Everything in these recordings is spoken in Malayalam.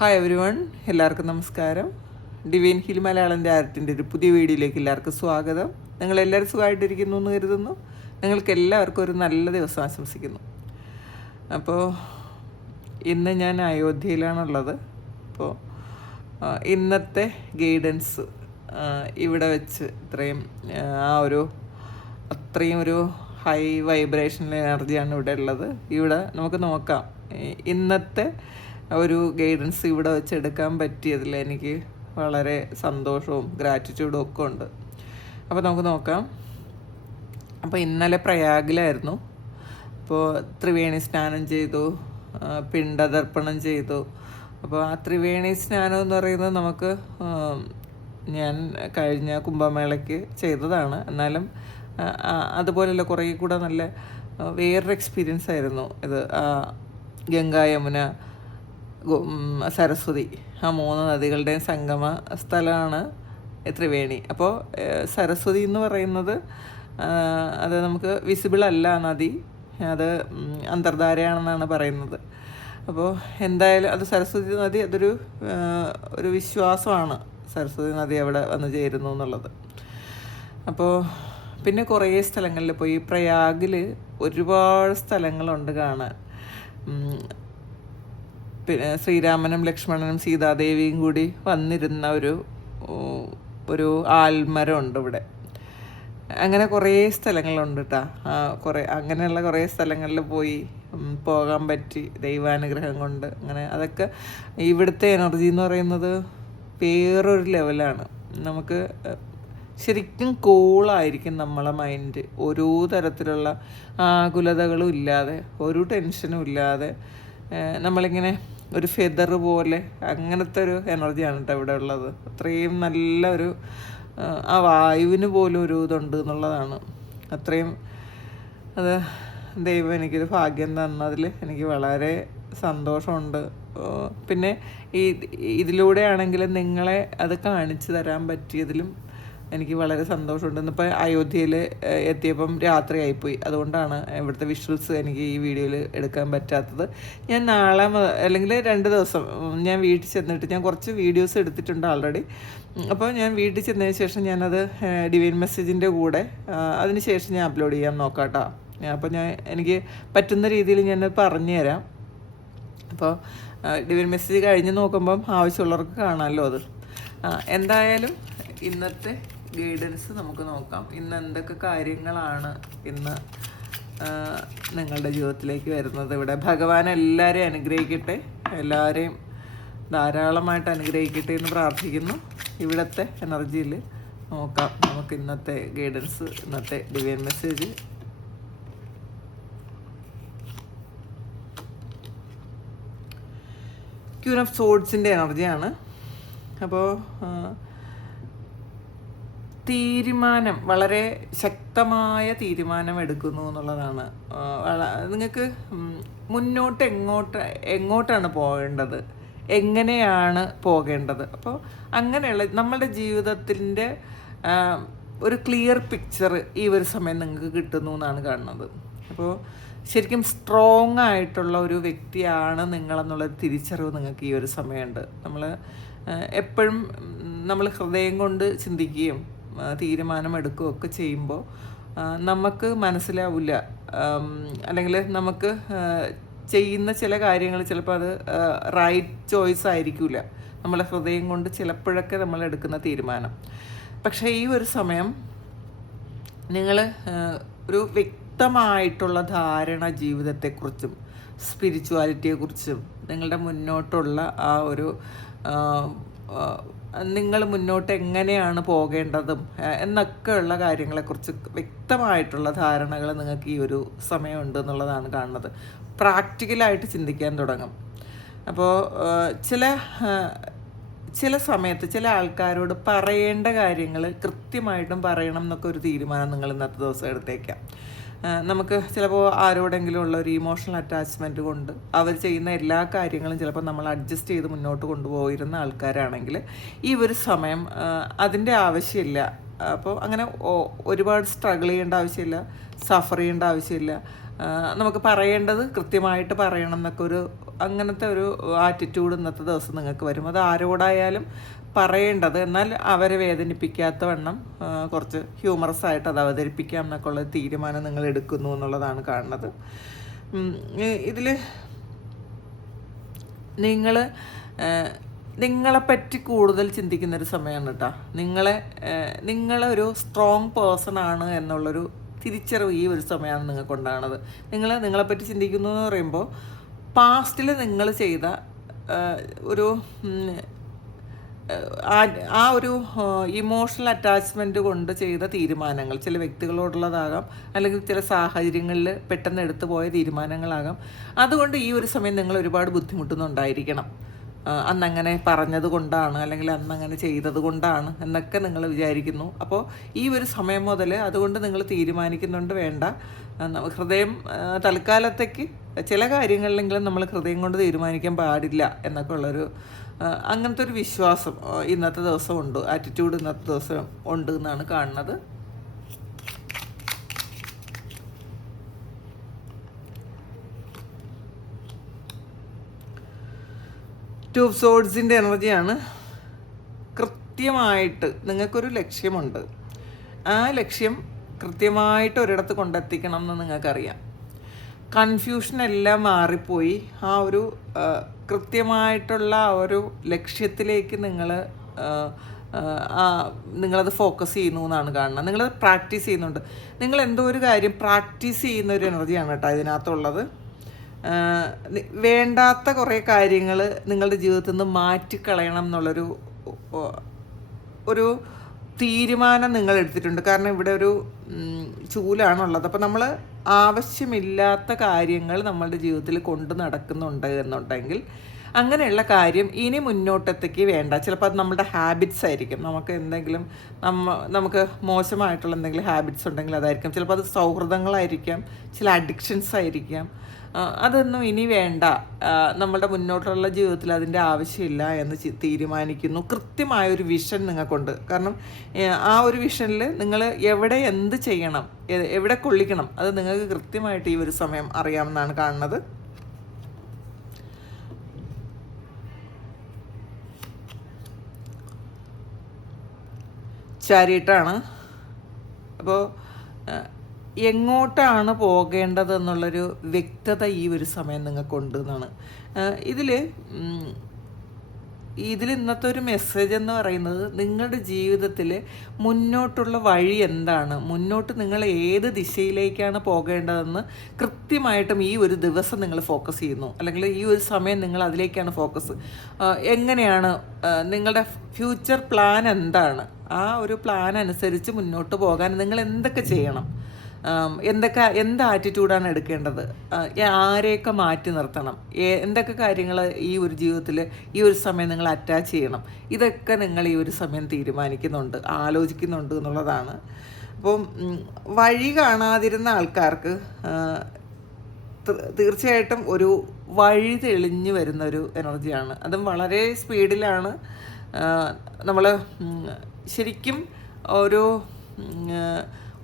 ഹായ് എവരി വൺ, എല്ലാവർക്കും നമസ്കാരം. ഡിവൈൻ ഹിൽ മലയാളൻ്റെ ആർട്ടിൻ്റെ ഒരു പുതിയ വീഡിയോയിലേക്ക് എല്ലാവർക്കും സ്വാഗതം. നിങ്ങളെല്ലാവരും സുഖമായിട്ടിരിക്കുന്നു എന്ന് കരുതുന്നു. നിങ്ങൾക്ക് എല്ലാവർക്കും ഒരു നല്ല ദിവസം ആശംസിക്കുന്നു. അപ്പോൾ ഇന്ന് ഞാൻ അയോധ്യയിലാണുള്ളത്. അപ്പോൾ ഇന്നത്തെ ഗൈഡൻസ് ഇവിടെ വെച്ച് അത്രയും ഒരു ഹൈ വൈബ്രേഷണൽ എനർജിയാണ് ഇവിടെ ഉള്ളത്. ഇവിടെ നമുക്ക് നോക്കാം. ഇന്നത്തെ ഒരു ഗൈഡൻസ് ഇവിടെ വെച്ച് എടുക്കാൻ പറ്റിയതിൽ എനിക്ക് വളരെ സന്തോഷവും ഗ്രാറ്റിറ്റ്യൂഡും ഒക്കെ ഉണ്ട്. അപ്പോൾ നമുക്ക് നോക്കാം. അപ്പോൾ ഇന്നലെ പ്രയാഗിലായിരുന്നു. അപ്പോൾ ത്രിവേണി സ്നാനം ചെയ്തു, പിണ്ടതർപ്പണം ചെയ്തു. അപ്പോൾ ആ ത്രിവേണി സ്നാനം എന്ന് പറയുന്നത് നമുക്ക് ഞാൻ കഴിഞ്ഞ കുംഭമേളയ്ക്ക് ചെയ്തതാണ്. എന്നാലും അതുപോലെയുള്ള കുറേ കൂടെ നല്ല വേറൊരു എക്സ്പീരിയൻസ് ആയിരുന്നു ഇത്. ഗംഗാ, യമുന, സരസ്വതി, ആ 3 നദികളുടെയും സംഗമ സ്ഥലമാണ് ത്രിവേണി. അപ്പോൾ സരസ്വതി എന്ന് പറയുന്നത് അത് നമുക്ക് വിസിബിൾ അല്ല നദി, അത് അന്തർധാരയാണെന്നാണ് പറയുന്നത്. അപ്പോൾ എന്തായാലും അത് സരസ്വതി നദി ഒരു വിശ്വാസമാണ്, സരസ്വതി നദി അവിടെ വന്ന് ചേരുന്നു എന്നുള്ളത്. അപ്പോൾ പിന്നെ കുറേ സ്ഥലങ്ങളിൽ പോയി. പ്രയാഗിൽ ഒരുപാട് സ്ഥലങ്ങളുണ്ട് കാണാൻ. പിന്നെ ശ്രീരാമനും ലക്ഷ്മണനും സീതാദേവിയും കൂടി വന്നിരുന്ന ഒരു ആൽമരമുണ്ട് ഇവിടെ. അങ്ങനെ കുറേ സ്ഥലങ്ങളുണ്ട് കേട്ടോ. അങ്ങനെയുള്ള കുറേ സ്ഥലങ്ങളിൽ പോകാൻ പറ്റി ദൈവാനുഗ്രഹം കൊണ്ട്. അങ്ങനെ അതൊക്കെ ഇവിടുത്തെ എനർജി എന്ന് പറയുന്നത് വേറൊരു ലെവലാണ്. നമുക്ക് ശരിക്കും കൂളായിരിക്കും നമ്മളെ മൈൻഡ്. ഒരു തരത്തിലുള്ള ആകുലതകളും ഇല്ലാതെ, ഒരു ടെൻഷനും ഇല്ലാതെ നമ്മളിങ്ങനെ ഒരു ഫെദർ പോലെ, അങ്ങനത്തെ ഒരു എനർജിയാണ് കേട്ടോ ഇവിടെ ഉള്ളത്. അത്രയും നല്ല ആ വായുവിന് പോലും ഒരു ഇതുണ്ട് എന്നുള്ളതാണ്. അത്രയും അത് ദൈവം എനിക്കൊരു ഭാഗ്യം തന്നതിൽ എനിക്ക് വളരെ സന്തോഷമുണ്ട്. പിന്നെ ഇതിലൂടെ ആണെങ്കിലും നിങ്ങളെ അത് കാണിച്ചു തരാൻ പറ്റിയതിലും എനിക്ക് വളരെ സന്തോഷമുണ്ട്. ഇന്നിപ്പോൾ അയോധ്യയിൽ എത്തിയപ്പം രാത്രിയായിപ്പോയി. അതുകൊണ്ടാണ് ഇവിടുത്തെ വിഷ്വൽസ് എനിക്ക് ഈ വീഡിയോയിൽ എടുക്കാൻ പറ്റാത്തത്. ഞാൻ നാളെ അല്ലെങ്കിൽ 2 ദിവസം ഞാൻ വീട്ടിൽ ചെന്നിട്ട് ഞാൻ കുറച്ച് വീഡിയോസ് എടുത്തിട്ടുണ്ട് ആൾറെഡി. അപ്പോൾ ഞാൻ വീട്ടിൽ ചെന്നതിന് ശേഷം ഞാനത് ഡിവൈൻ മെസ്സേജിൻ്റെ കൂടെ അതിന് ശേഷം ഞാൻ അപ്ലോഡ് ചെയ്യാൻ നോക്കാം കേട്ടോ. അപ്പോൾ എനിക്ക് പറ്റുന്ന രീതിയിൽ ഞാൻ പറഞ്ഞു തരാം. അപ്പോൾ ഡിവൈൻ മെസ്സേജ് കഴിഞ്ഞ് നോക്കുമ്പം ആവശ്യമുള്ളവർക്ക് കാണാമല്ലോ അത്. എന്തായാലും ഇന്നത്തെ ഗൈഡൻസ് നമുക്ക് നോക്കാം. ഇന്ന് എന്തൊക്കെ കാര്യങ്ങളാണ് നിങ്ങളുടെ ജീവിതത്തിലേക്ക് വരുന്നത്. ഇവിടെ ഭഗവാൻ എല്ലാവരെയും അനുഗ്രഹിക്കട്ടെ, എല്ലാവരെയും ധാരാളമായിട്ട് അനുഗ്രഹിക്കട്ടെ എന്ന് പ്രാർത്ഥിക്കുന്നു. ഇവിടുത്തെ എനർജിയിൽ നോക്കാം നമുക്ക് ഇന്നത്തെ ഗൈഡൻസ്, ഇന്നത്തെ ഡിവൈൻ മെസ്സേജ്. ക്യൂൻ ഓഫ് സോഡ്സിൻ്റെ എനർജിയാണ്. അപ്പോൾ വളരെ ശക്തമായ തീരുമാനം എടുക്കുന്നു എന്നുള്ളതാണ്. നിങ്ങൾക്ക് മുന്നോട്ട് എങ്ങോട്ടാണ് പോകേണ്ടത്, എങ്ങനെയാണ് പോകേണ്ടത്. അപ്പോൾ അങ്ങനെയുള്ള നമ്മളുടെ ജീവിതത്തിൻ്റെ ഒരു ക്ലിയർ പിക്ചർ ഈ ഒരു സമയം നിങ്ങൾക്ക് കിട്ടുന്നു എന്നാണ് കാണുന്നത്. അപ്പോൾ ശരിക്കും സ്ട്രോങ് ആയിട്ടുള്ള ഒരു വ്യക്തിയാണ് നിങ്ങളെന്നുള്ള തിരിച്ചറിവ് നിങ്ങൾക്ക് ഈ ഒരു സമയമുണ്ട്. എപ്പോഴും നമ്മൾ ഹൃദയം കൊണ്ട് ചിന്തിക്കുകയും തീരുമാനമെടുക്കുകയൊക്കെ ചെയ്യുമ്പോൾ നമുക്ക് മനസ്സിലാവില്ല, അല്ലെങ്കിൽ നമുക്ക് ചെയ്യുന്ന ചില കാര്യങ്ങൾ ചിലപ്പോൾ അത് റൈറ്റ് ചോയ്സ് ആയിരിക്കില്ല. നമ്മളെ ഹൃദയം കൊണ്ട് ചിലപ്പോഴൊക്കെ നമ്മൾ എടുക്കുന്ന തീരുമാനം. പക്ഷേ ഈ ഒരു സമയം നിങ്ങൾ ഒരു വ്യക്തമായിട്ടുള്ള ധാരണ ജീവിതത്തെക്കുറിച്ചും സ്പിരിച്വാലിറ്റിയെക്കുറിച്ചും നിങ്ങളുടെ മുന്നോട്ടുള്ള നിങ്ങൾ മുന്നോട്ട് എങ്ങനെയാണ് പോകേണ്ടതും എന്നൊക്കെയുള്ള കാര്യങ്ങളെക്കുറിച്ച് വ്യക്തമായിട്ടുള്ള ധാരണകൾ നിങ്ങൾക്ക് ഈ ഒരു സമയമുണ്ട് എന്നുള്ളതാണ് കാണുന്നത്. പ്രാക്ടിക്കലായിട്ട് ചിന്തിക്കാൻ തുടങ്ങും. അപ്പോൾ ചില സമയത്ത് ചില ആൾക്കാരോട് പറയേണ്ട കാര്യങ്ങൾ കൃത്യമായിട്ടും പറയണം എന്നൊക്കെ ഒരു തീരുമാനം നിങ്ങൾ ഇന്നത്തെ ദിവസം എടുത്തേക്കാം. നമുക്ക് ചിലപ്പോൾ ആരോടെങ്കിലും ഉള്ള ഒരു ഇമോഷണൽ അറ്റാച്ച്മെൻറ്റ് കൊണ്ട് അവർ ചെയ്യുന്ന എല്ലാ കാര്യങ്ങളും ചിലപ്പോൾ നമ്മൾ അഡ്ജസ്റ്റ് ചെയ്ത് മുന്നോട്ട് കൊണ്ടുപോയിരുന്ന ആൾക്കാരാണെങ്കിൽ ഈ ഒരു സമയം അതിൻ്റെ ആവശ്യമില്ല. അപ്പോൾ അങ്ങനെ ഒരുപാട് സ്ട്രഗിൾ ചെയ്യേണ്ട ആവശ്യമില്ല, സഫർ ചെയ്യേണ്ട ആവശ്യമില്ല. നമുക്ക് പറയേണ്ടത് കൃത്യമായിട്ട് പറയണം എന്നൊക്കെ ഒരു അങ്ങനത്തെ ഒരു ആറ്റിറ്റ്യൂഡ് ഇന്നത്തെ ദിവസം നിങ്ങൾക്ക് വരും. അത് ആരോടായാലും പറയേണ്ടത്, എന്നാൽ അവരെ വേദനിപ്പിക്കാത്ത വണ്ണം കുറച്ച് ഹ്യൂമറസ് ആയിട്ട് അത് അവതരിപ്പിക്കാം എന്നൊക്കെ ഉള്ള തീരുമാനം നിങ്ങൾ എടുക്കുന്നു എന്നുള്ളതാണ് കാണുന്നത്. ഇതിൽ നിങ്ങളെപ്പറ്റി കൂടുതൽ ചിന്തിക്കുന്നൊരു സമയമാണ് കേട്ടോ. നിങ്ങളൊരു സ്ട്രോങ് പേഴ്സൺ ആണ് എന്നുള്ളൊരു തിരിച്ചറിവ് ഈ ഒരു സമയമാണ് നിങ്ങൾക്കുണ്ടാകുന്നത്. നിങ്ങളെപ്പറ്റി ചിന്തിക്കുന്നു എന്ന് പറയുമ്പോൾ പാസ്റ്റിൽ നിങ്ങൾ ചെയ്ത ഒരു ആ ഒരു ഇമോഷണൽ അറ്റാച്ച്മെൻറ്റ് കൊണ്ട് ചെയ്ത തീരുമാനങ്ങൾ, ചില വ്യക്തികളോടുള്ളതാകാം, അല്ലെങ്കിൽ ചില സാഹചര്യങ്ങളിൽ പെട്ടെന്ന് എടുത്തു പോയ തീരുമാനങ്ങളാകാം. അതുകൊണ്ട് ഈ ഒരു സമയം നിങ്ങൾ ഒരുപാട് ബുദ്ധിമുട്ടുന്നുണ്ടായിരിക്കണം. അന്നങ്ങനെ പറഞ്ഞത് കൊണ്ടാണ്, അല്ലെങ്കിൽ അന്നങ്ങനെ ചെയ്തത് കൊണ്ടാണ് എന്നൊക്കെ നിങ്ങൾ വിചാരിക്കുന്നു. അപ്പോൾ ഈ ഒരു സമയം മുതൽ അതുകൊണ്ട് നിങ്ങൾ തീരുമാനിക്കുന്നുണ്ട്, വേണ്ട, ഹൃദയം തൽക്കാലത്തേക്ക് ചില കാര്യങ്ങളിലെങ്കിലും നമ്മൾ ഹൃദയം കൊണ്ട് തീരുമാനിക്കാൻ പാടില്ല എന്നൊക്കെ ഉള്ളൊരു അങ്ങനത്തെ ഒരു വിശ്വാസം ഇന്നത്തെ ദിവസം ഉണ്ട്, ആറ്റിറ്റ്യൂഡ് ഇന്നത്തെ ദിവസം ഉണ്ട് എന്നാണ് കാണുന്നത്. ടു ഓഫ് സോഡ്സിൻ്റെ എനർജിയാണ്. കൃത്യമായിട്ട് നിങ്ങൾക്കൊരു ലക്ഷ്യമുണ്ട്. ആ ലക്ഷ്യം കൃത്യമായിട്ട് ഒരിടത്ത് കൊണ്ടെത്തിക്കണം എന്ന് നിങ്ങൾക്കറിയാം. കൺഫ്യൂഷൻ എല്ലാം മാറിപ്പോയി. ആ ഒരു കൃത്യമായിട്ടുള്ള ആ ഒരു ലക്ഷ്യത്തിലേക്ക് നിങ്ങളത് ഫോക്കസ് ചെയ്യുന്നു എന്നാണ് കാണുന്നത്. നിങ്ങളത് പ്രാക്ടീസ് ചെയ്യുന്നുണ്ട്. നിങ്ങൾ എന്തോ ഒരു കാര്യം പ്രാക്ടീസ് ചെയ്യുന്ന ഒരു എനർജിയാണ് കേട്ടോ ഇതിനകത്തുള്ളത്. വേണ്ടാത്ത കുറേ കാര്യങ്ങൾ നിങ്ങളുടെ ജീവിതത്തിൽ നിന്ന് മാറ്റിക്കളയണം എന്നുള്ളൊരു തീരുമാനം നിങ്ങൾ എടുത്തിട്ടുണ്ട്. കാരണം ഇവിടെ ഒരു ചൂലാണുള്ളത്. അപ്പോൾ നമ്മൾ ആവശ്യമില്ലാത്ത കാര്യങ്ങൾ നമ്മളുടെ ജീവിതത്തിൽ കൊണ്ട് നടക്കുന്നുണ്ട് എന്നുണ്ടെങ്കിൽ അങ്ങനെയുള്ള കാര്യം ഇനി മുന്നോട്ടത്തേക്ക് വേണ്ട. ചിലപ്പോൾ അത് നമ്മുടെ ഹാബിറ്റ്സ് ആയിരിക്കും. നമുക്ക് മോശമായിട്ടുള്ള എന്തെങ്കിലും ഹാബിറ്റ്സ് ഉണ്ടെങ്കിൽ അതായിരിക്കും. ചിലപ്പോൾ അത് സൗഹൃദങ്ങളായിരിക്കാം, ചില അഡിക്ഷൻസ് ആയിരിക്കാം. അതൊന്നും ഇനി വേണ്ട, നമ്മളുടെ മുന്നോട്ടുള്ള ജീവിതത്തിൽ അതിൻ്റെ ആവശ്യമില്ല എന്ന് തീരുമാനിക്കുന്നു. കൃത്യമായൊരു വിഷൻ നിങ്ങൾക്കുണ്ട്. കാരണം ആ ഒരു വിഷനിൽ നിങ്ങൾ എവിടെ എന്ത് ചെയ്യണം, എവിടെ കൊള്ളിക്കണം, അത് നിങ്ങൾക്ക് കൃത്യമായിട്ട് ഈ ഒരു സമയം അറിയാമെന്നാണ് കാണുന്നത്. ചാരിയറ്റാണ്. അപ്പോൾ എങ്ങോട്ടാണ് പോകേണ്ടത് എന്നുള്ളൊരു വ്യക്തത ഈ ഒരു സമയം നിങ്ങൾക്കുണ്ട് എന്നാണ് ഇതിൽ ഇന്നത്തെ ഒരു മെസ്സേജ് എന്ന് പറയുന്നത്, നിങ്ങളുടെ ജീവിതത്തിൽ മുന്നോട്ടുള്ള വഴി എന്താണ്, മുന്നോട്ട് നിങ്ങൾ ഏത് ദിശയിലേക്കാണ് പോകേണ്ടതെന്ന് കൃത്യമായിട്ടും ഈ ഒരു ദിവസം നിങ്ങൾ ഫോക്കസ് ചെയ്യുന്നു. അല്ലെങ്കിൽ ഈ ഒരു സമയം നിങ്ങൾ അതിലേക്കാണ് ഫോക്കസ്. എങ്ങനെയാണ് നിങ്ങളുടെ ഫ്യൂച്ചർ പ്ലാൻ എന്താണ്, ആ ഒരു പ്ലാൻ അനുസരിച്ച് മുന്നോട്ട് പോകാൻ നിങ്ങൾ എന്തൊക്കെ ചെയ്യണം, എന്ത് ആറ്റിറ്റ്യൂഡാണ് എടുക്കേണ്ടത്, ആരെയൊക്കെ മാറ്റി നിർത്തണം, എന്തൊക്കെ കാര്യങ്ങൾ ഈ ഒരു ജീവിതത്തിൽ ഈ ഒരു സമയം നിങ്ങൾ അറ്റാച്ച് ചെയ്യണം, ഇതൊക്കെ നിങ്ങൾ ഈ ഒരു സമയം തീരുമാനിക്കുന്നുണ്ട്, ആലോചിക്കുന്നുണ്ട് എന്നുള്ളതാണ്. അപ്പം വഴി കാണാതിരുന്ന ആൾക്കാർക്ക് തീർച്ചയായിട്ടും ഒരു വഴി തെളിഞ്ഞു വരുന്നൊരു എനർജിയാണ്. അതും വളരെ സ്പീഡിലാണ്. നമ്മൾ ശരിക്കും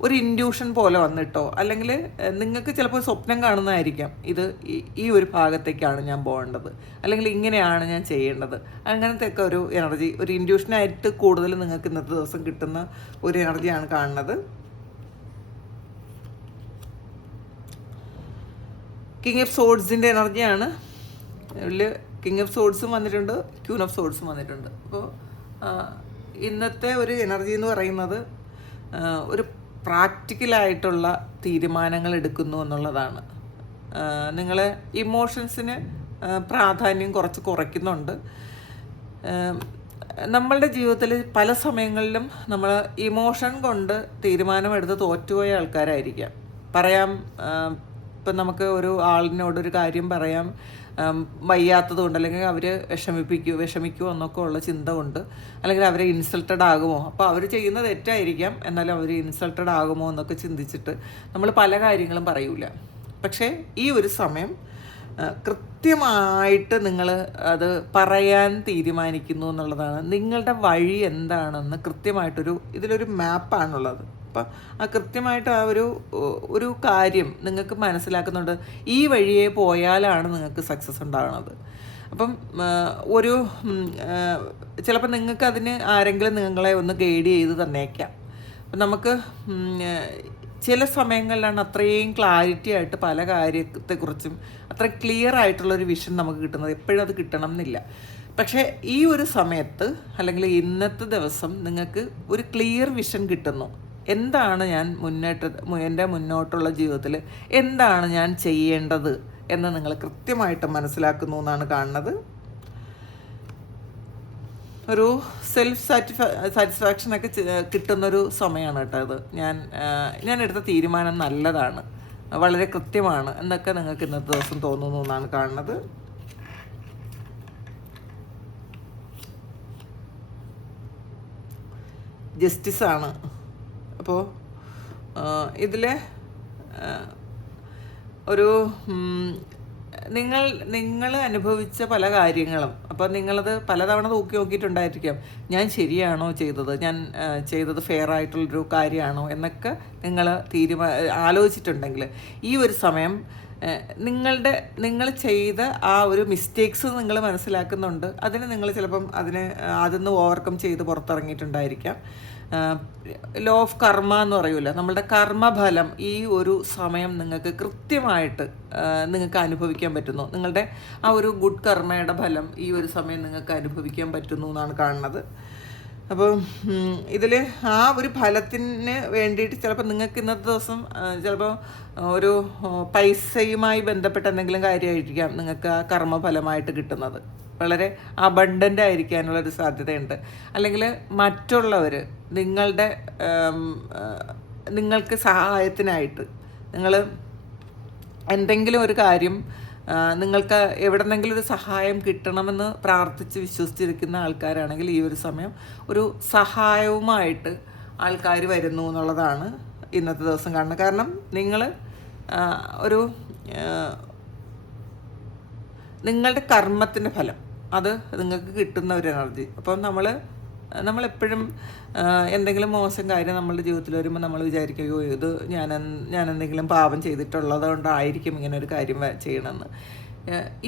ഒരു ഇൻഡ്യൂഷൻ പോലെ വന്നിട്ടോ, അല്ലെങ്കിൽ നിങ്ങൾക്ക് ചിലപ്പോൾ സ്വപ്നം കാണുന്നതായിരിക്കാം, ഇത് ഈ ഒരു ഭാഗത്തേക്കാണ് ഞാൻ പോകേണ്ടത്, അല്ലെങ്കിൽ ഇങ്ങനെയാണ് ഞാൻ ചെയ്യേണ്ടത്. അങ്ങനത്തെ ഒക്കെ ഒരു എനർജി, ഒരു ഇൻഡ്യൂഷനായിട്ട് കൂടുതൽ നിങ്ങൾക്ക് ഇന്നത്തെ ദിവസം കിട്ടുന്ന ഒരു എനർജിയാണ് കാണുന്നത്. കിങ് ഓഫ് സോഡ്സിൻ്റെ എനർജിയാണ്. ഇതിൽ കിങ് ഓഫ് സോഡ്സും വന്നിട്ടുണ്ട്, ക്യൂൻ ഓഫ് സോഡ്സും വന്നിട്ടുണ്ട്. അപ്പോൾ ഇന്നത്തെ ഒരു എനർജി എന്ന് പറയുന്നത് ഒരു പ്രാക്ടിക്കലായിട്ടുള്ള തീരുമാനങ്ങൾ എടുക്കുന്നു എന്നുള്ളതാണ്. നിങ്ങൾ ഇമോഷൻസിന് പ്രാധാന്യം കുറയ്ക്കുന്നുണ്ട്. നമ്മളുടെ ജീവിതത്തിൽ പല സമയങ്ങളിലും നമ്മൾ ഇമോഷൻ കൊണ്ട് തീരുമാനമെടുത്ത് തോറ്റുപോയ ആൾക്കാരായിരിക്കാം. ഇപ്പം നമുക്ക് ഒരു ആളിനോടൊരു കാര്യം പറയാം, വയ്യാത്തത് കൊണ്ട്, അല്ലെങ്കിൽ അവർ വിഷമിക്കുമോ എന്നൊക്കെ ഉള്ള ചിന്ത കൊണ്ട്, അല്ലെങ്കിൽ അവരെ ഇൻസൾട്ടഡ് ആകുമോ, അപ്പോൾ അവർ ചെയ്യുന്ന തെറ്റായിരിക്കാം, എന്നാലും അവർ ഇൻസൾട്ടഡ് ആകുമോ എന്നൊക്കെ ചിന്തിച്ചിട്ട് നമ്മൾ പല കാര്യങ്ങളും പറയൂല. പക്ഷേ ഈ ഒരു സമയം കൃത്യമായിട്ട് നിങ്ങൾ അത് പറയാൻ തീരുമാനിക്കുന്നു എന്നുള്ളതാണ്. നിങ്ങളുടെ വഴി എന്താണെന്ന് കൃത്യമായിട്ടൊരു ഇതിലൊരു മാപ്പാണുള്ളത്. അപ്പം ആ കൃത്യമായിട്ട് ആ ഒരു കാര്യം നിങ്ങൾക്ക് മനസ്സിലാക്കുന്നുണ്ട്. ഈ വഴിയെ പോയാലാണ് നിങ്ങൾക്ക് സക്സസ് ഉണ്ടാകുന്നത്. അപ്പം ഒരു ചിലപ്പോൾ നിങ്ങൾക്ക് അതിന് ആരെങ്കിലും നിങ്ങളെ ഒന്ന് ഗൈഡ് ചെയ്ത് തന്നേക്കാം. അപ്പം നമുക്ക് ചില സമയങ്ങളിലാണ് അത്രയും ക്ലാരിറ്റി ആയിട്ട് പല കാര്യത്തെക്കുറിച്ചും അത്ര ക്ലിയർ ആയിട്ടുള്ളൊരു വിഷൻ നമുക്ക് കിട്ടുന്നത്. എപ്പോഴും അത് കിട്ടണം എന്നില്ല. പക്ഷേ ഈ ഒരു സമയത്ത് അല്ലെങ്കിൽ ഇന്നത്തെ ദിവസം നിങ്ങൾക്ക് ഒരു ക്ലിയർ വിഷൻ കിട്ടുന്നു. എന്താണ് ഞാൻ എൻ്റെ മുന്നോട്ടുള്ള ജീവിതത്തിൽ എന്താണ് ഞാൻ ചെയ്യേണ്ടത് എന്ന് നിങ്ങൾ കൃത്യമായിട്ട് മനസ്സിലാക്കുന്നു എന്നാണ് കാണുന്നത്. ഒരു സെൽഫ് സാറ്റിസ്ഫാക്ഷനൊക്കെ കിട്ടുന്നൊരു സമയമാണ് കേട്ടോ ഇത്. ഞാൻ എടുത്ത തീരുമാനം നല്ലതാണ്, വളരെ കൃത്യമാണ് എന്നൊക്കെ നിങ്ങൾക്ക് ഇന്നത്തെ ദിവസം തോന്നുന്നു എന്നാണ് കാണുന്നത്. ജസ്റ്റിസാണ്. അപ്പോൾ ഇതിൽ ഒരു നിങ്ങൾ അനുഭവിച്ച പല കാര്യങ്ങളും അപ്പോൾ നിങ്ങളത് പലതവണ തൂക്കി നോക്കിയിട്ടുണ്ടായിരിക്കാം. ഞാൻ ശരിയാണോ ചെയ്തത്, ഞാൻ ചെയ്തത് ഫെയർ ആയിട്ടുള്ളൊരു കാര്യമാണോ എന്നൊക്കെ നിങ്ങൾ ആലോചിച്ചിട്ടുണ്ടെങ്കിൽ ഈ ഒരു സമയം നിങ്ങൾ ചെയ്ത ആ ഒരു മിസ്റ്റേക്സ് നിങ്ങൾ മനസ്സിലാക്കുന്നുണ്ട്. അതിന് നിങ്ങൾ ചിലപ്പം അതിന്ന് ഓവർകം ചെയ്ത് പുറത്തിറങ്ങിയിട്ടുണ്ടായിരിക്കാം. ലോ ഓഫ് കർമ്മ എന്ന് പറയൂല, നമ്മളുടെ കർമ്മഫലം ഈ ഒരു സമയം നിങ്ങൾക്ക് കൃത്യമായിട്ട് നിങ്ങൾക്ക് അനുഭവിക്കാൻ പറ്റുന്നു. നിങ്ങളുടെ ആ ഒരു ഗുഡ് കർമ്മയുടെ ഫലം ഈ ഒരു സമയം നിങ്ങൾക്ക് അനുഭവിക്കാൻ പറ്റുന്നു എന്നാണ് കാണുന്നത്. അപ്പോൾ ഇതിൽ ആ ഒരു ഫലത്തിന് വേണ്ടിയിട്ട് ചിലപ്പോൾ നിങ്ങൾക്ക് ഇന്നത്തെ ദിവസം ചിലപ്പോൾ ഒരു പൈസയുമായി ബന്ധപ്പെട്ട എന്തെങ്കിലും കാര്യമായിരിക്കാം നിങ്ങൾക്ക് ആ കർമ്മഫലമായിട്ട് കിട്ടുന്നത്. വളരെ അബണ്ടൻ്റ് ആയിരിക്കാനുള്ളൊരു സാധ്യതയുണ്ട്. അല്ലെങ്കിൽ മറ്റുള്ളവർ നിങ്ങൾക്ക് സഹായത്തിനായിട്ട് നിങ്ങൾ എന്തെങ്കിലും ഒരു കാര്യം നിങ്ങൾക്ക് എവിടെന്നെങ്കിലും ഒരു സഹായം കിട്ടണമെന്ന് പ്രാർത്ഥിച്ച് വിശ്വസിച്ചിരിക്കുന്ന ആൾക്കാരാണെങ്കിൽ ഈ ഒരു സമയം ഒരു സഹായവുമായിട്ട് ആൾക്കാർ വരുന്നു എന്നുള്ളതാണ് ഇന്നത്തെ ദിവസം കാണുന്നത്. കാരണം നിങ്ങൾ നിങ്ങളുടെ കർമ്മത്തിൻ്റെ ഫലം അത് നിങ്ങൾക്ക് കിട്ടുന്ന ഒരു എനർജി. അപ്പം നമ്മളെപ്പോഴും എന്തെങ്കിലും മോശം കാര്യം നമ്മളുടെ ജീവിതത്തിൽ വരുമ്പോൾ നമ്മൾ വിചാരിക്കുകയോ ഇത് ഞാൻ എന്തെങ്കിലും പാപം ചെയ്തിട്ടുള്ളത് കൊണ്ടായിരിക്കും ഇങ്ങനെ ഒരു കാര്യം ചെയ്യണമെന്ന്.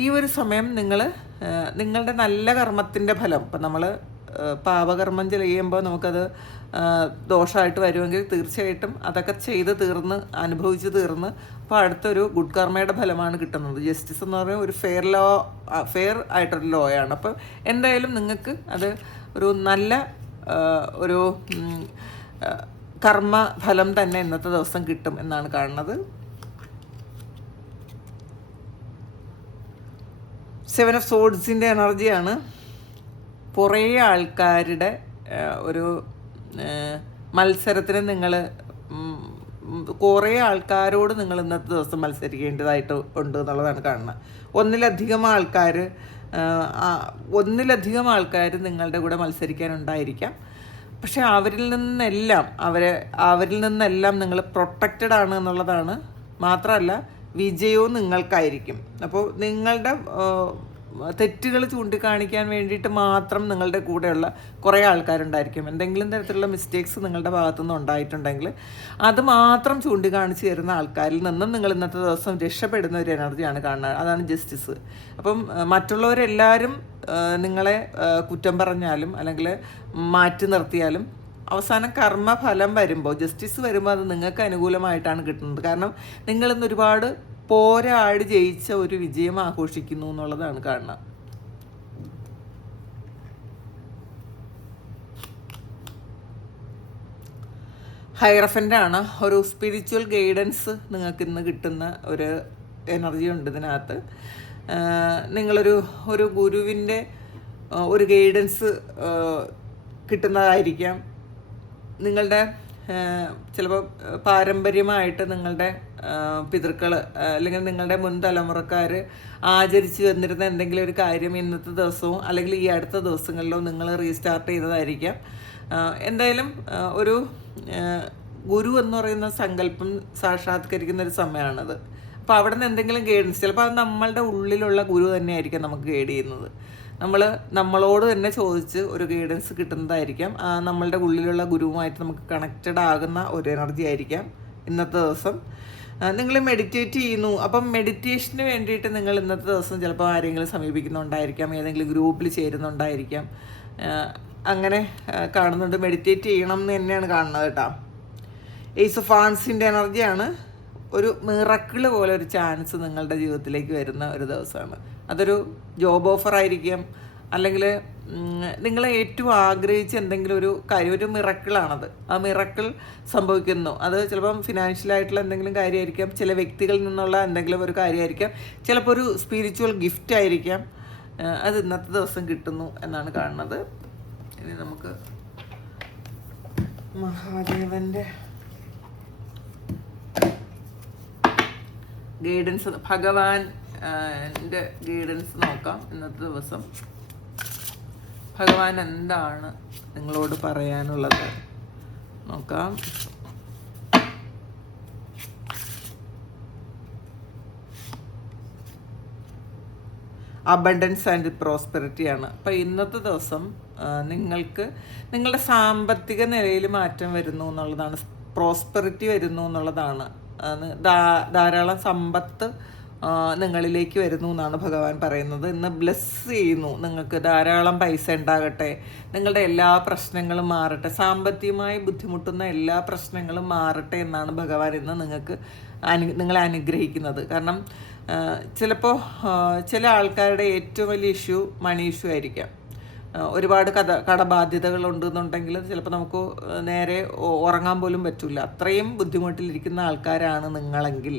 ഈ ഒരു സമയം നിങ്ങളുടെ നല്ല കർമ്മത്തിൻ്റെ ഫലം, ഇപ്പം നമ്മൾ പാപകർമ്മം ചെയ്യുമ്പോൾ നമുക്കത് ദോഷമായിട്ട് വരുമെങ്കിൽ തീർച്ചയായിട്ടും അതൊക്കെ ചെയ്ത് അനുഭവിച്ച് തീർന്ന് അപ്പോൾ അടുത്തൊരു ഗുഡ് കർമ്മയുടെ ഫലമാണ് കിട്ടുന്നത്. ജസ്റ്റിസ് എന്ന് പറയുന്നത് ഒരു ഫെയർ ആയിട്ടൊരു ലോ ആണ്. അപ്പോൾ എന്തായാലും നിങ്ങൾക്ക് അത് ഒരു നല്ല ഒരു കർമ്മ ഫലം തന്നെ ഇന്നത്തെ ദിവസം കിട്ടും എന്നാണ് കാണുന്നത്. 7 ഓഫ് സോഡ്സിൻ്റെ എനർജിയാണ്. കുറേ ആൾക്കാരുടെ ഒരു മത്സരത്തിന് കുറേ ആൾക്കാരോട് നിങ്ങൾ ഇന്നത്തെ ദിവസം മത്സരിക്കേണ്ടതായിട്ട് ഉണ്ട് എന്നുള്ളതാണ് കാണുന്നത്. ഒന്നിലധികം ആൾക്കാർ നിങ്ങളുടെ കൂടെ മത്സരിക്കാനുണ്ടായിരിക്കാം. പക്ഷെ അവരിൽ നിന്നെല്ലാം നിങ്ങൾ പ്രൊട്ടക്റ്റഡ് ആണ് എന്നുള്ളതാണ്. മാത്രമല്ല വിജയവും നിങ്ങൾക്കായിരിക്കും. അപ്പോൾ നിങ്ങളുടെ തെറ്റുകൾ ചൂണ്ടിക്കാണിക്കാൻ വേണ്ടിയിട്ട് മാത്രം നിങ്ങളുടെ കൂടെയുള്ള കുറേ ആൾക്കാരുണ്ടായിരിക്കും. എന്തെങ്കിലും തരത്തിലുള്ള മിസ്റ്റേക്സ് നിങ്ങളുടെ ഭാഗത്തുനിന്ന് ഉണ്ടായിട്ടുണ്ടെങ്കിൽ അത് മാത്രം ചൂണ്ടിക്കാണിച്ച് തരുന്ന ആൾക്കാരിൽ നിന്നും നിങ്ങൾ ഇന്നത്തെ ദിവസം രക്ഷപ്പെടുന്ന ഒരു എനർജിയാണ് കാണുന്നത്. അതാണ് ജസ്റ്റിസ്. അപ്പം മറ്റുള്ളവരെല്ലാവരും നിങ്ങളെ കുറ്റം പറഞ്ഞാലും അല്ലെങ്കിൽ മാറ്റി നിർത്തിയാലും അവസാനം കർമ്മഫലം വരുമ്പോൾ, ജസ്റ്റിസ് വരുമ്പോൾ അത് നിങ്ങൾക്ക് അനുകൂലമായിട്ടാണ് കിട്ടുന്നത്. കാരണം നിങ്ങളിന്ന് ഒരുപാട് പോരാടി ജയിച്ച ഒരു വിജയം ആഘോഷിക്കുന്നു എന്നുള്ളതാണ് കാണുന്നത്. ഹൈറഫൻ്റ് ആണ്. ഒരു സ്പിരിച്വൽ ഗൈഡൻസ് നിങ്ങൾക്ക് ഇന്ന് കിട്ടുന്ന ഒരു എനർജി ഉണ്ട് ഇതിനകത്ത്. നിങ്ങളൊരു ഗുരുവിൻ്റെ ഒരു ഗൈഡൻസ് കിട്ടുന്നതായിരിക്കാം. നിങ്ങളുടെ ചിലപ്പോൾ പാരമ്പര്യമായിട്ട് നിങ്ങളുടെ പിതൃക്കൾ അല്ലെങ്കിൽ നിങ്ങളുടെ മുൻ തലമുറക്കാർ ആചരിച്ച് വന്നിരുന്ന എന്തെങ്കിലും ഒരു കാര്യം ഇന്നത്തെ ദിവസവും അല്ലെങ്കിൽ ഈ അടുത്ത ദിവസങ്ങളിലോ നിങ്ങൾ റീസ്റ്റാർട്ട് ചെയ്തതായിരിക്കാം. എന്തായാലും ഒരു ഗുരു എന്ന് പറയുന്ന സങ്കല്പം സാക്ഷാത്കരിക്കുന്ന ഒരു സമയമാണത്. അപ്പോൾ അവിടെ നിന്ന് എന്തെങ്കിലും ഗൈഡൻസ്, ചിലപ്പോൾ അത് നമ്മളുടെ ഉള്ളിലുള്ള ഗുരു തന്നെയായിരിക്കും നമുക്ക് ഗൈഡ് ചെയ്യുന്നത്. നമ്മളോട് തന്നെ ചോദിച്ച് ഒരു ഗൈഡൻസ് കിട്ടുന്നതായിരിക്കാം. നമ്മളുടെ ഉള്ളിലുള്ള ഗുരുവുമായിട്ട് നമുക്ക് കണക്റ്റഡ് ആകുന്ന ഒരു എനർജി ആയിരിക്കാം ഇന്നത്തെ ദിവസം. നിങ്ങൾ മെഡിറ്റേറ്റ് ചെയ്യുന്നു, അപ്പം മെഡിറ്റേഷന് വേണ്ടിയിട്ട് നിങ്ങൾ ഇന്നത്തെ ദിവസം ചിലപ്പോൾ ആരെങ്കിലും സമീപിക്കുന്നുണ്ടായിരിക്കാം, ഏതെങ്കിലും ഗ്രൂപ്പിൽ ചേരുന്നുണ്ടായിരിക്കാം. അങ്ങനെ കാണുന്നുണ്ട്. മെഡിറ്റേറ്റ് ചെയ്യണം എന്ന് തന്നെയാണ് കാണുന്നത് കേട്ടോ. ഏസ് ഓഫ് വാൻസിൻ്റെ എനർജിയാണ്. ഒരു മിറക്കിള് പോലെ ഒരു ചാൻസ് നിങ്ങളുടെ ജീവിതത്തിലേക്ക് വരുന്ന ഒരു ദിവസമാണ്. അതൊരു ജോബ് ഓഫർ ആയിരിക്കാം, അല്ലെങ്കിൽ നിങ്ങൾ ഏറ്റവും ആഗ്രഹിച്ച എന്തെങ്കിലും ഒരു കാര്യം, ഒരു മിറക്കിളാണത്. ആ മിറക്കിൾ സംഭവിക്കുന്നു. അത് ചിലപ്പം ഫിനാൻഷ്യലായിട്ടുള്ള എന്തെങ്കിലും കാര്യമായിരിക്കാം, ചില വ്യക്തികളിൽ നിന്നുള്ള എന്തെങ്കിലും ഒരു കാര്യമായിരിക്കാം, ചിലപ്പോൾ ഒരു സ്പിരിച്വൽ ഗിഫ്റ്റ് ആയിരിക്കാം. അത് ഇന്നത്തെ ദിവസം കിട്ടുന്നു എന്നാണ് കാണുന്നത്. ഇനി നമുക്ക് മഹാദേവൻ്റെ ഗൈഡൻസ്, ഭഗവാൻ്റെ ഗൈഡൻസ് നോക്കാം. ഇന്നത്തെ ദിവസം ഭഗവാൻ എന്താണ് നിങ്ങളോട് പറയാനുള്ളത് നോക്കാം. അബണ്ടൻസ് ആൻഡ് പ്രോസ്പെറിറ്റിയാണ്. അപ്പം ഇന്നത്തെ ദിവസം നിങ്ങൾക്ക് നിങ്ങളുടെ സാമ്പത്തിക നിലയിൽ മാറ്റം വരുന്നു എന്നുള്ളതാണ്, പ്രോസ്പെറിറ്റി വരുന്നു എന്നുള്ളതാണ്. ധാരാളം സമ്പത്ത് നിങ്ങളിലേക്ക് വരുന്നു എന്നാണ് ഭഗവാൻ പറയുന്നത്. ഇന്ന് ബ്ലെസ് ചെയ്യുന്നു. നിങ്ങൾക്ക് ധാരാളം പൈസ ഉണ്ടാകട്ടെ, നിങ്ങളുടെ എല്ലാ പ്രശ്നങ്ങളും മാറട്ടെ, സാമ്പത്തികമായി ബുദ്ധിമുട്ടുന്ന എല്ലാ പ്രശ്നങ്ങളും മാറട്ടെ എന്നാണ് ഭഗവാൻ ഇന്ന് നിങ്ങളെ അനുഗ്രഹിക്കുന്നത്. കാരണം ചിലപ്പോൾ ചില ആൾക്കാരുടെ ഏറ്റവും വലിയ ഇഷ്യൂ മണി ഇഷ്യൂ ആയിരിക്കാം. ഒരുപാട് കടബാധ്യതകളുണ്ടെന്നുണ്ടെങ്കിൽ ചിലപ്പോൾ നമുക്ക് നേരെ ഉറങ്ങാൻ പോലും പറ്റില്ല. അത്രയും ബുദ്ധിമുട്ടിലിരിക്കുന്ന ആൾക്കാരാണ് നിങ്ങളെങ്കിൽ,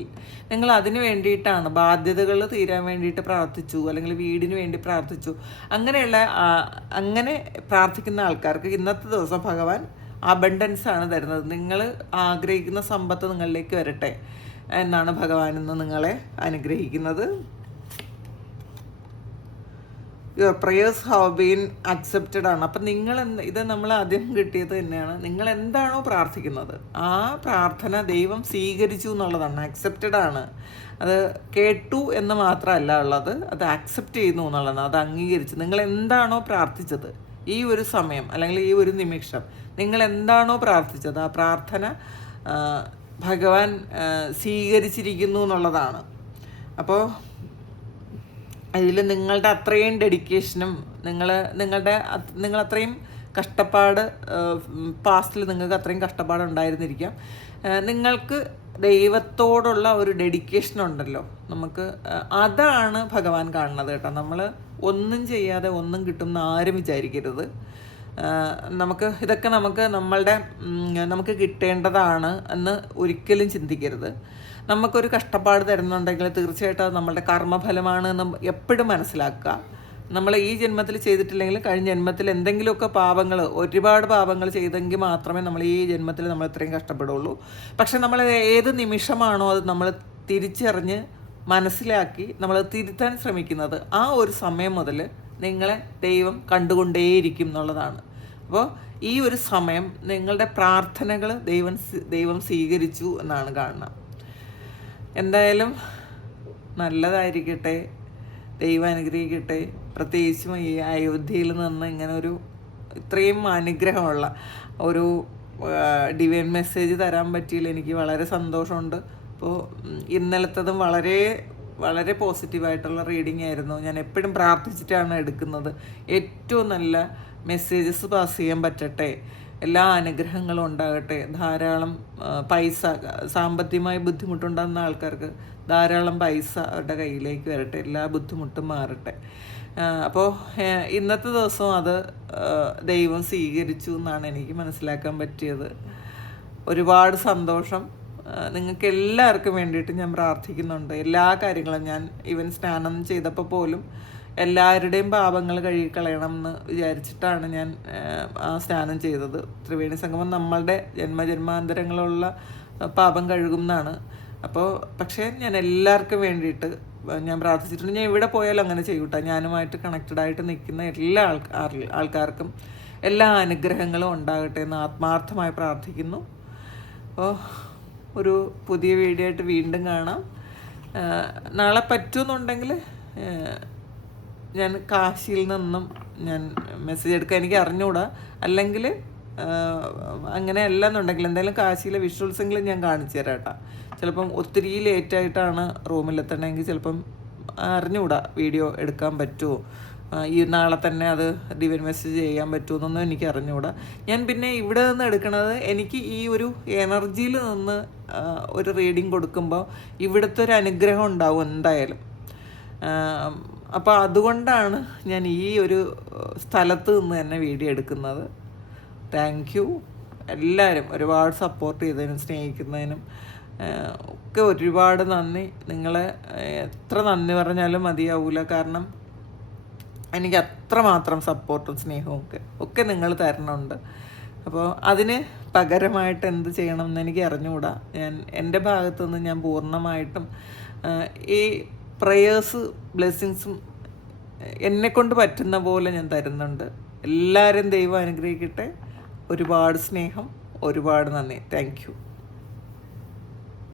നിങ്ങൾ അതിന് വേണ്ടിയിട്ടാണ്, ബാധ്യതകൾ തീരാൻ വേണ്ടിയിട്ട് പ്രാർത്ഥിച്ചു, അല്ലെങ്കിൽ വീടിന് വേണ്ടി പ്രാർത്ഥിച്ചു, അങ്ങനെ പ്രാർത്ഥിക്കുന്ന ആൾക്കാർക്ക് ഇന്നത്തെ ദിവസം ഭഗവാൻ അബണ്ടൻസ് ആണ് തരുന്നത്. നിങ്ങൾ ആഗ്രഹിക്കുന്ന സമ്പത്ത് നിങ്ങളിലേക്ക് വരട്ടെ എന്നാണ് ഭഗവാൻ ഇന്ന് നിങ്ങളെ അനുഗ്രഹിക്കുന്നത്. Your prayers have been accepted ആണ്. അപ്പം ഇത് നമ്മൾ ആദ്യം കിട്ടിയത് തന്നെയാണ്. നിങ്ങൾ എന്താണോ പ്രാർത്ഥിക്കുന്നത് ആ പ്രാർത്ഥന ദൈവം സ്വീകരിച്ചു എന്നുള്ളതാണ്. അക്സെപ്റ്റഡ് ആണ്. അത് കേട്ടു എന്ന് മാത്രമല്ല ഉള്ളത്, അത് അക്സെപ്റ്റ് ചെയ്യുന്നു എന്നുള്ളതാണ്. അത് അംഗീകരിച്ചു. നിങ്ങൾ എന്താണോ പ്രാർത്ഥിച്ചത് ഈ ഒരു സമയം, അല്ലെങ്കിൽ ഈ ഒരു നിമിഷം നിങ്ങൾ എന്താണോ പ്രാർത്ഥിച്ചത് ആ പ്രാർത്ഥന ഭഗവാൻ സ്വീകരിച്ചിരിക്കുന്നു എന്നുള്ളതാണ്. അപ്പോൾ അതിൽ നിങ്ങളുടെ അത്രയും ഡെഡിക്കേഷനും നിങ്ങൾ അത്രയും കഷ്ടപ്പാട്, പാസ്റ്റിൽ നിങ്ങൾക്ക് അത്രയും കഷ്ടപ്പാട് ഉണ്ടായിരുന്നിരിക്കാം. നിങ്ങൾക്ക് ദൈവത്തോടുള്ള ഒരു ഡെഡിക്കേഷൻ ഉണ്ടല്ലോ, നമുക്ക് അതാണ് ഭഗവാൻ കാണുന്നത് കേട്ടോ. നമ്മൾ ഒന്നും ചെയ്യാതെ ഒന്നും കിട്ടുമെന്ന് ആരും വിചാരിക്കരുത്. ഇതൊക്കെ നമുക്ക് കിട്ടേണ്ടതാണ് എന്ന് ഒരിക്കലും ചിന്തിക്കരുത്. നമുക്കൊരു കഷ്ടപ്പാട് തരുന്നുണ്ടെങ്കിൽ തീർച്ചയായിട്ടും അത് നമ്മളുടെ കർമ്മഫലമാണ് എന്ന് എപ്പോഴും മനസ്സിലാക്കുക. നമ്മൾ ഈ ജന്മത്തിൽ ചെയ്തിട്ടില്ലെങ്കിൽ കഴിഞ്ഞ ജന്മത്തിൽ എന്തെങ്കിലുമൊക്കെ ഒരുപാട് പാപങ്ങൾ ചെയ്തെങ്കിൽ മാത്രമേ നമ്മൾ ഈ ജന്മത്തിൽ നമ്മൾ ഇത്രയും കഷ്ടപ്പെടുള്ളൂ. പക്ഷെ നമ്മൾ ഏത് നിമിഷമാണോ അത് നമ്മൾ തിരിച്ചറിഞ്ഞ് മനസ്സിലാക്കി നമ്മൾ തിരുത്താൻ ശ്രമിക്കുന്നത്, ആ ഒരു സമയം മുതൽ നിങ്ങളെ ദൈവം കണ്ടുകൊണ്ടേയിരിക്കും എന്നുള്ളതാണ്. അപ്പോൾ ഈ ഒരു സമയം നിങ്ങളുടെ പ്രാർത്ഥനകൾ ദൈവം സ്വീകരിച്ചു എന്നാണ് കാണുന്നത്. എന്തായാലും നല്ലതായിരിക്കട്ടെ, ദൈവം അനുഗ്രഹിക്കട്ടെ. പ്രത്യേകിച്ചും ഈ അയോധ്യയിൽ നിന്ന് ഇങ്ങനെ ഇത്രയും അനുഗ്രഹമുള്ള ഒരു ഡിവൈൻ മെസ്സേജ് തരാൻ പറ്റിയതിൽ എനിക്ക് വളരെ സന്തോഷമുണ്ട്. അപ്പോൾ ഇന്നലത്തതും വളരെ വളരെ പോസിറ്റീവായിട്ടുള്ള റീഡിംഗ് ആയിരുന്നു. ഞാൻ എപ്പോഴും പ്രാർത്ഥിച്ചിട്ടാണ് എടുക്കുന്നത്. ഏറ്റവും നല്ല മെസ്സേജസ് പാസ് ചെയ്യാൻ പറ്റട്ടെ, എല്ലാ അനുഗ്രഹങ്ങളും ഉണ്ടാകട്ടെ, ധാരാളം പൈസ, സാമ്പത്തികമായി ബുദ്ധിമുട്ടുണ്ടാകുന്ന ആൾക്കാർക്ക് ധാരാളം പൈസ അവരുടെ കയ്യിലേക്ക് വരട്ടെ, എല്ലാ ബുദ്ധിമുട്ടും മാറട്ടെ. അപ്പോൾ ഇന്നത്തെ ദിവസം അത് ദൈവം സ്വീകരിച്ചു എന്നാണ് എനിക്ക് മനസ്സിലാക്കാൻ പറ്റിയത്. ഒരുപാട് സന്തോഷം. നിങ്ങൾക്ക് എല്ലാവർക്കും വേണ്ടിയിട്ട് ഞാൻ പ്രാർത്ഥിക്കുന്നുണ്ട്. എല്ലാ കാര്യങ്ങളും ഞാൻ സ്നാനം ചെയ്തപ്പോൾ പോലും എല്ലാവരുടെയും പാപങ്ങൾ കഴുകിക്കളയണം എന്ന് വിചാരിച്ചിട്ടാണ് ഞാൻ ആ സ്നാനം ചെയ്തത്. ത്രിവേണി സംഗമം നമ്മളുടെ ജന്മജന്മാന്തരങ്ങളുള്ള പാപം കഴുകുന്നതാണ്. പക്ഷേ ഞാൻ എല്ലാവർക്കും വേണ്ടിയിട്ട് ഞാൻ പ്രാർത്ഥിച്ചിട്ടുണ്ട്. ഞാൻ എവിടെ പോയാലും അങ്ങനെ ചെയ്യൂട്ടാ. ഞാനുമായിട്ട് കണക്റ്റഡ് ആയിട്ട് നിൽക്കുന്ന എല്ലാ ആൾക്കാർക്കും എല്ലാ അനുഗ്രഹങ്ങളും ഉണ്ടാകട്ടെ എന്ന് ആത്മാർത്ഥമായി പ്രാർത്ഥിക്കുന്നു. അപ്പോൾ ഒരു പുതിയ വീഡിയോ ആയിട്ട് വീണ്ടും കാണാം. നാളെ പറ്റുമെന്നുണ്ടെങ്കിൽ ഞാൻ കാശിയിൽ നിന്നും ഞാൻ മെസ്സേജ് എടുക്കാൻ എനിക്ക് അറിഞ്ഞുകൂടാ. അല്ലെങ്കിൽ അങ്ങനെ അല്ല എന്നുണ്ടെങ്കിൽ എന്തായാലും കാശിയിലെ വിഷ്വൽസെങ്കിലും ഞാൻ കാണിച്ചു തരാം കേട്ടോ. ചിലപ്പം ഒത്തിരി ലേറ്റായിട്ടാണ് റൂമിലെത്തണമെങ്കിൽ ചിലപ്പം അറിഞ്ഞുകൂടാ വീഡിയോ എടുക്കാൻ പറ്റുമോ, ഈ നാളെ തന്നെ അത് ഡിവൈൻ മെസ്സേജ് ചെയ്യാൻ പറ്റുമെന്നൊന്നും എനിക്ക് അറിഞ്ഞുകൂടാ. ഞാൻ പിന്നെ ഇവിടെ നിന്ന് എടുക്കണത് എനിക്ക് ഈ ഒരു എനർജിയിൽ നിന്ന് ഒരു റീഡിങ് കൊടുക്കുമ്പോൾ ഇവിടുത്തെ ഒരു അനുഗ്രഹം ഉണ്ടാവും എന്തായാലും. അപ്പോൾ അതുകൊണ്ടാണ് ഞാൻ ഈ ഒരു സ്ഥലത്ത് നിന്ന് തന്നെ വീഡിയോ എടുക്കുന്നത്. താങ്ക് യു എല്ലാവരും, ഒരുപാട് സപ്പോർട്ട് ചെയ്തതിനും സ്നേഹിക്കുന്നതിനും ഒക്കെ ഒരുപാട് നന്ദി. നിങ്ങളെ എത്ര നന്ദി പറഞ്ഞാലും മതിയാവില്ല. കാരണം എനിക്ക് അത്രമാത്രം സപ്പോർട്ടും സ്നേഹവും ഒക്കെ നിങ്ങൾ തരണുണ്ട്. അപ്പോൾ അതിന് പകരമായിട്ട് എന്ത് ചെയ്യണമെന്ന് എനിക്ക് അറിഞ്ഞുകൂടാ. എൻ്റെ ഭാഗത്തുനിന്ന് ഞാൻ പൂർണ്ണമായിട്ടും ഈ പ്രേയേഴ്സ് ബ്ലെസ്സിങ്സും എന്നെക്കൊണ്ട് പറ്റുന്ന പോലെ ഞാൻ തരുന്നുണ്ട്. എല്ലാവരും ദൈവം അനുഗ്രഹിക്കട്ടെ. ഒരുപാട് സ്നേഹം, ഒരുപാട് നന്ദി. Thank you.